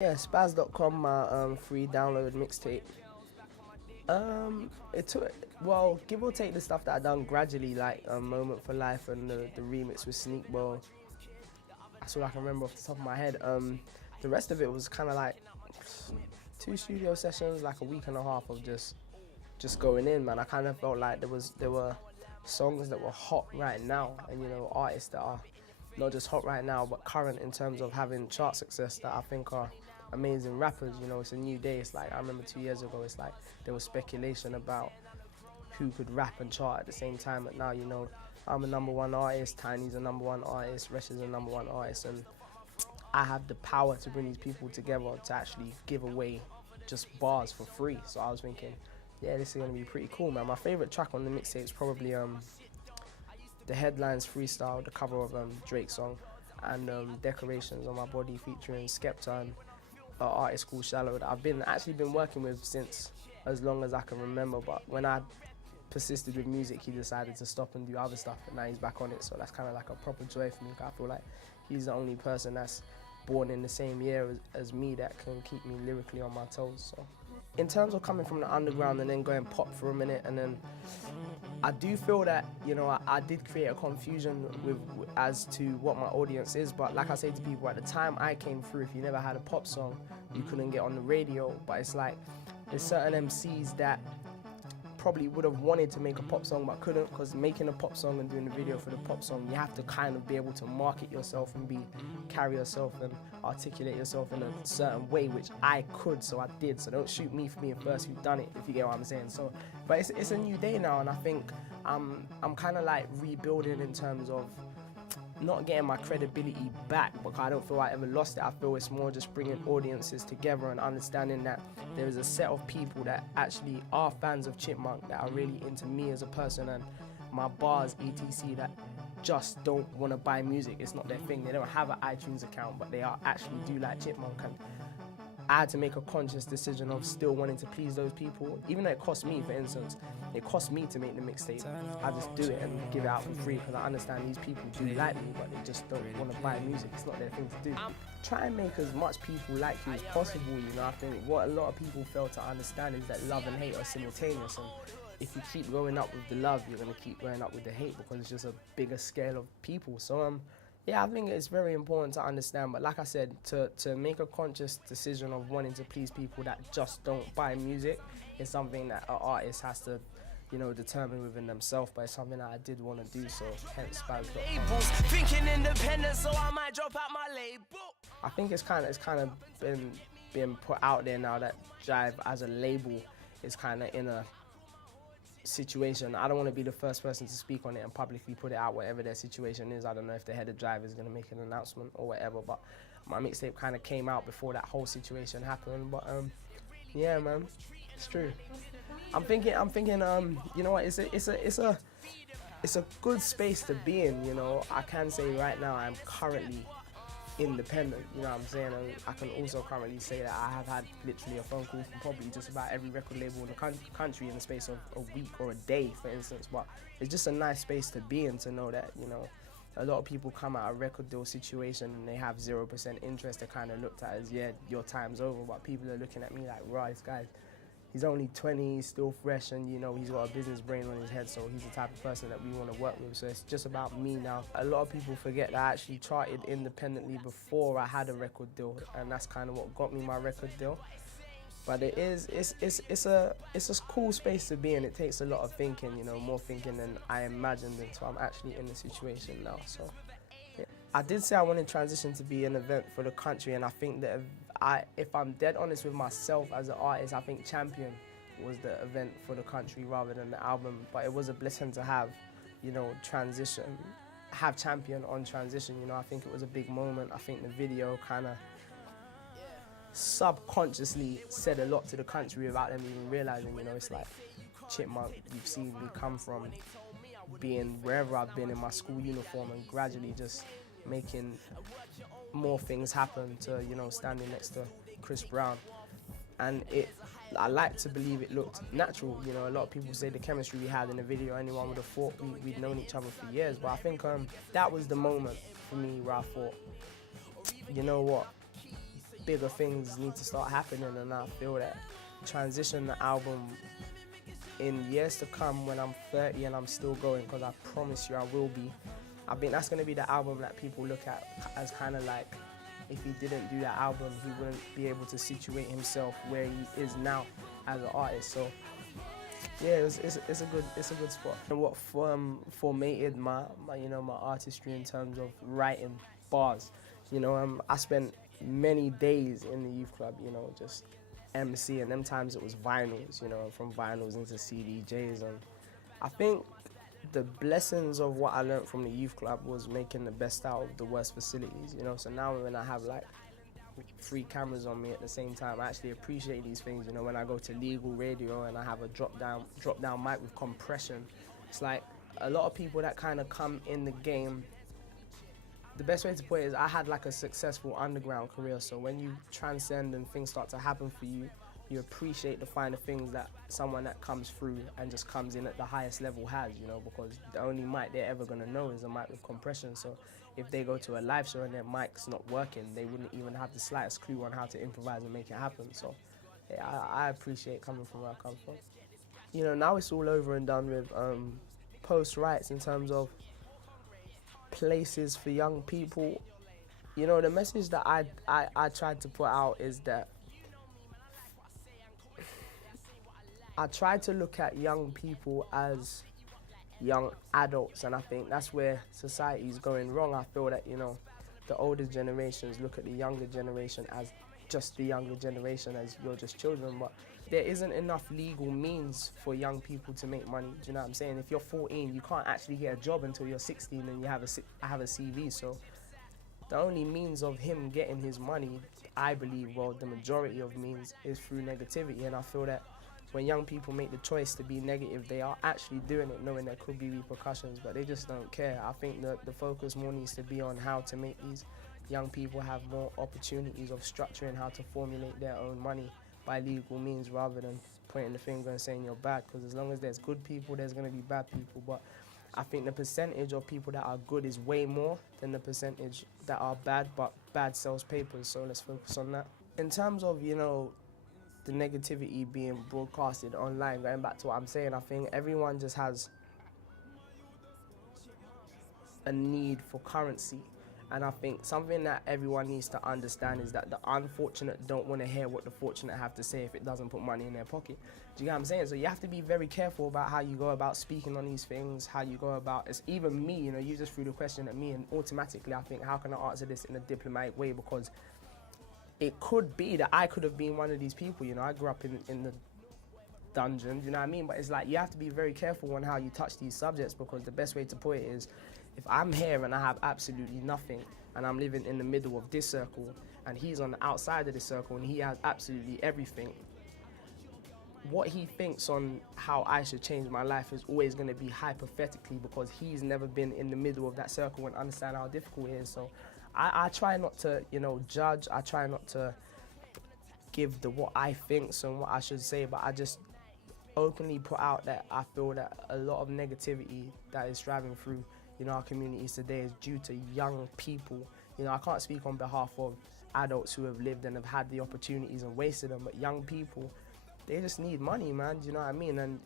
Yeah, spaz.com, my free download mixtape. It took, well, give or take the stuff that I done gradually, like Moment for Life and the remix with Sneak Bowl. That's all I can remember off the top of my head. The rest of it was kind of like 2 studio sessions, like a week and a half of just going in, man. I kind of felt like there were songs that were hot right now, and artists that are not just hot right now, but current in terms of having chart success that I think are amazing rappers. It's a new day. It's like, I remember 2 years ago, it's like there was speculation about who could rap and chart at the same time. But now, I'm a #1 artist, Tiny's a #1 artist, Resh is a #1 artist, and I have the power to bring these people together to actually give away just bars for free. So I was thinking, yeah, this is gonna be pretty cool, man. My favorite track on the mixtape is probably the Headlines freestyle, the cover of Drake's song, and Decorations on My Body featuring Skepta and an artist called Shallow that I've actually been working with since as long as I can remember. But when I persisted with music, he decided to stop and do other stuff, and now he's back on it. So that's kind of like a proper joy for me. I feel like he's the only person that's born in the same year as me that can keep me lyrically on my toes. So in terms of coming from the underground and then going pop for a minute, and then I do feel that I did create a confusion as to what my audience is. But like I say to people, at the time I came through, if you never had a pop song, you couldn't get on the radio. But it's like there's certain MCs that probably would have wanted to make a pop song but couldn't, because making a pop song and doing the video for the pop song, you have to kind of be able to market yourself and carry yourself and articulate yourself in a certain way, which I could, so I did. So don't shoot me for being first who done it, if you get what I'm saying. So, but it's a new day now, and I think I'm kind of like rebuilding in terms of not getting my credibility back, because I don't feel I ever lost it. I feel it's more just bringing audiences together and understanding that there is a set of people that actually are fans of Chipmunk, that are really into me as a person and my bars, etc., that just don't want to buy music. It's not their thing. They don't have an iTunes account, but they actually do like Chipmunk. And I had to make a conscious decision of still wanting to please those people, even though it cost me. For instance, it cost me to make the mixtape. I just do it and give it out for free because I understand these people do like me, but they just don't want to buy music. It's not their thing to do. Try and make as much people like you as possible. I think what a lot of people fail to understand is that love and hate are simultaneous, and if you keep going up with the love, you're going to keep going up with the hate, because it's just a bigger scale of people. So yeah, I think it's very important to understand. But like I said, to make a conscious decision of wanting to please people that just don't buy music is something that an artist has to, determine within themselves. But it's something that I did want to do, so hence Spaz. Thinking independent, so I might drop out my label. I think it's kind of been put out there now that Jive as a label is kind of in a situation. I don't want to be the first person to speak on it and publicly put it out, whatever their situation is. I don't know if the head of Drive is going to make an announcement or whatever, but my mixtape kind of came out before that whole situation happened. But yeah, man, it's true. I'm thinking, you know what? It's a good space to be in. I can say right now I'm currently independent, you know what I'm saying? And I can also currently say that I have had literally a phone call from probably just about every record label in the country in the space of a week or a day, for instance. But it's just a nice space to be in, to know that, a lot of people come out of a record deal situation and they have 0% interest. They're kind of looked at as, yeah, your time's over. But people are looking at me like, right, this guy, he's only 20, he's still fresh, and he's got a business brain on his head, so he's the type of person that we want to work with. So it's just about me now. A lot of people forget that I actually charted independently before I had a record deal, and that's kind of what got me my record deal. But it's a cool space to be in. It takes a lot of thinking, more thinking than I imagined until I'm actually in the situation now. So yeah. I did say I wanted transition to be an event for the country, and I think that if I'm dead honest with myself as an artist, I think Champion was the event for the country rather than the album. But it was a blessing to have, have Champion on transition. I think it was a big moment. I think the video kind of subconsciously said a lot to the country without them even realizing. It's like, Chipmunk, you've seen me come from being wherever I've been in my school uniform and gradually just making more things happen to, standing next to Chris Brown. And I like to believe it looked natural. A lot of people say the chemistry we had in the video, anyone would have thought we'd known each other for years. But I think that was the moment for me where I thought, you know what, bigger things need to start happening, and I feel that transition the album in years to come when I'm 30 and I'm still going, because I promise you I will be. I think that's going to be the album that people look at as kind of like, if he didn't do that album, he wouldn't be able to situate himself where he is now as an artist. So yeah, it's a good spot. And what formated my my artistry in terms of writing bars. I spent many days in the youth club, just MC, and them times it was vinyls, from vinyls into CDJs, and I think the blessings of what I learned from the youth club was making the best out of the worst facilities, So now when I have like 3 cameras on me at the same time, I actually appreciate these things, when I go to legal radio and I have a drop down mic with compression. It's like a lot of people that kind of come in the game, the best way to put it is I had like a successful underground career, so when you transcend and things start to happen for you, you appreciate the finer things that someone that comes through and just comes in at the highest level has, because the only mic they're ever going to know is a mic with compression. So if they go to a live show and their mic's not working, they wouldn't even have the slightest clue on how to improvise and make it happen. So yeah, I appreciate coming from where I come from. Now it's all over and done with post-rights in terms of places for young people. The message that I tried to put out is that I try to look at young people as young adults, and I think that's where society's going wrong. I feel that, the older generations look at the younger generation as just the younger generation, as you're just children, but there isn't enough legal means for young people to make money. Do you know what I'm saying? If you're 14, you can't actually get a job until you're 16 and you have a CV. So the only means of him getting his money, I believe, well, the majority of means is through negativity. And I feel that when young people make the choice to be negative, they are actually doing it knowing there could be repercussions, but they just don't care. I think that the focus more needs to be on how to make these young people have more opportunities of structuring how to formulate their own money by legal means, rather than pointing the finger and saying you're bad, because as long as there's good people, there's going to be bad people. But I think the percentage of people that are good is way more than the percentage that are bad, but bad sells papers, so let's focus on that. In terms of, the negativity being broadcasted online, going back to what I'm saying, I think everyone just has a need for currency. And I think something that everyone needs to understand is that the unfortunate don't want to hear what the fortunate have to say if it doesn't put money in their pocket. Do you get what I'm saying? So you have to be very careful about how you go about speaking on these things, how you go about, it's even me, you just threw the question at me, and automatically I think, how can I answer this in a diplomatic way? Because it could be that I could have been one of these people, I grew up in the dungeon, you know what I mean? But it's like, you have to be very careful on how you touch these subjects, because the best way to put it is, if I'm here and I have absolutely nothing, and I'm living in the middle of this circle, and he's on the outside of this circle and he has absolutely everything, what he thinks on how I should change my life is always going to be hypothetically, because he's never been in the middle of that circle and understand how difficult it is. So I try not to, judge. I try not to give what I think and what I should say, but I just openly put out that I feel that a lot of negativity that is driving through, our communities today is due to young people. I can't speak on behalf of adults who have lived and have had the opportunities and wasted them, but young people, they just need money, man. Do you know what I mean? And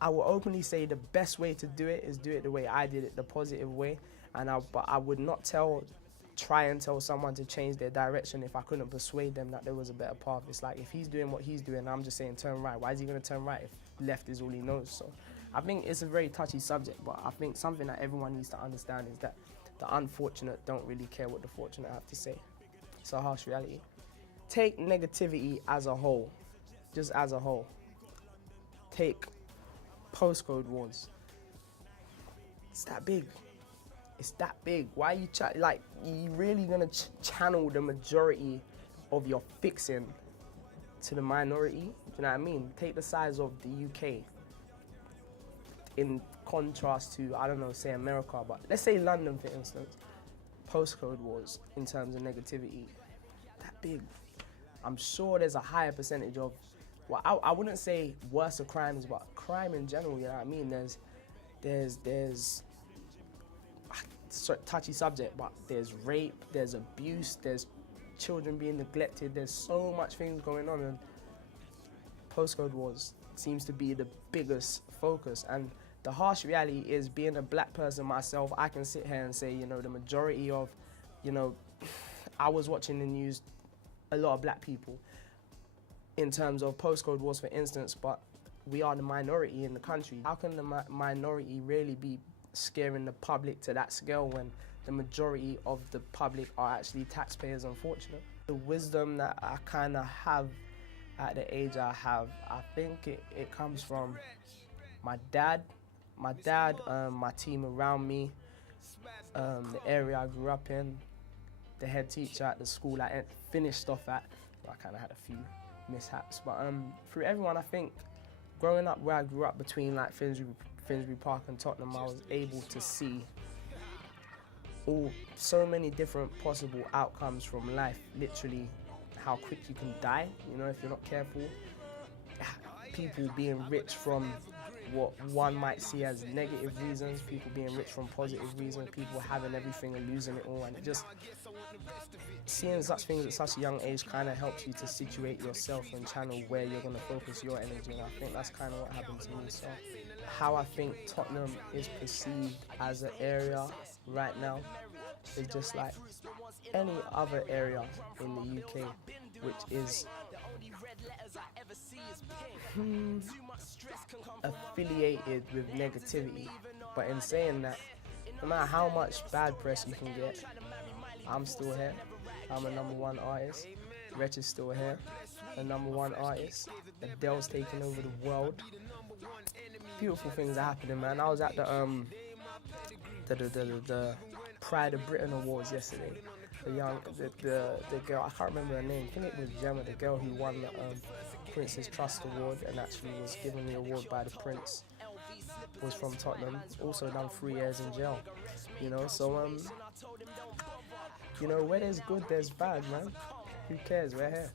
I will openly say the best way to do it is do it the way I did it, the positive way. But I would not try and tell someone to change their direction if I couldn't persuade them that there was a better path. It's like, if he's doing what he's doing, I'm just saying turn right. Why is he going to turn right if left is all he knows? So I think it's a very touchy subject, but I think something that everyone needs to understand is that the unfortunate don't really care what the fortunate have to say. It's a harsh reality. Take negativity as a whole, just as a whole. Take postcode wars. It's that big. It's that big. Why are you you really gonna channel the majority of your fixing to the minority? Do you know what I mean? Take the size of the UK in contrast to, I don't know, say America, but let's say London, for instance. Postcode wars in terms of negativity, that big. I'm sure there's a higher percentage of, well, I wouldn't say worse of crimes, but crime in general, you know what I mean? There's touchy subject, but there's rape, there's abuse, there's children being neglected. There's so much things going on, and postcode wars seems to be the biggest focus. And the harsh reality is, being a black person myself, I can sit here and say, you know, the majority of, you know, I was watching the news, a lot of black people in terms of postcode wars, for instance, but we are the minority in the country. How can the minority really be scaring the public to that scale when the majority of the public are actually taxpayers, unfortunately? The wisdom that I kind of have at the age I have, I think it comes from my dad, my team around me, the area I grew up in, the head teacher at the school I finished off at. I kind of had a few mishaps, but through everyone, I think growing up where I grew up between like Finsbury Park and Tottenham, I was able to see so many different possible outcomes from life. Literally, how quick you can die, you know, if you're not careful. People being rich from what one might see as negative reasons, people being rich from positive reasons, people having everything and losing it all, and just seeing such things at such a young age kind of helps you to situate yourself and channel where you're going to focus your energy, and I think that's kind of what happened to me. So how I think Tottenham is perceived as an area right now is just like any other area in the UK, which is affiliated with negativity. But in saying that, no matter how much bad press you can get, I'm still here. I'm a #1 artist. Wretch is still here, a #1 artist. Adele's taking over the world. Beautiful things are happening, man. I was at the Pride of Britain Awards yesterday. The girl, I can't remember her name. I think it was Gemma, the girl who won the Prince's Trust Award and actually was given the award by the Prince, was from Tottenham. Also done 3 years in jail. You know, so you know, where there's good, there's bad, man. Who cares? We're here.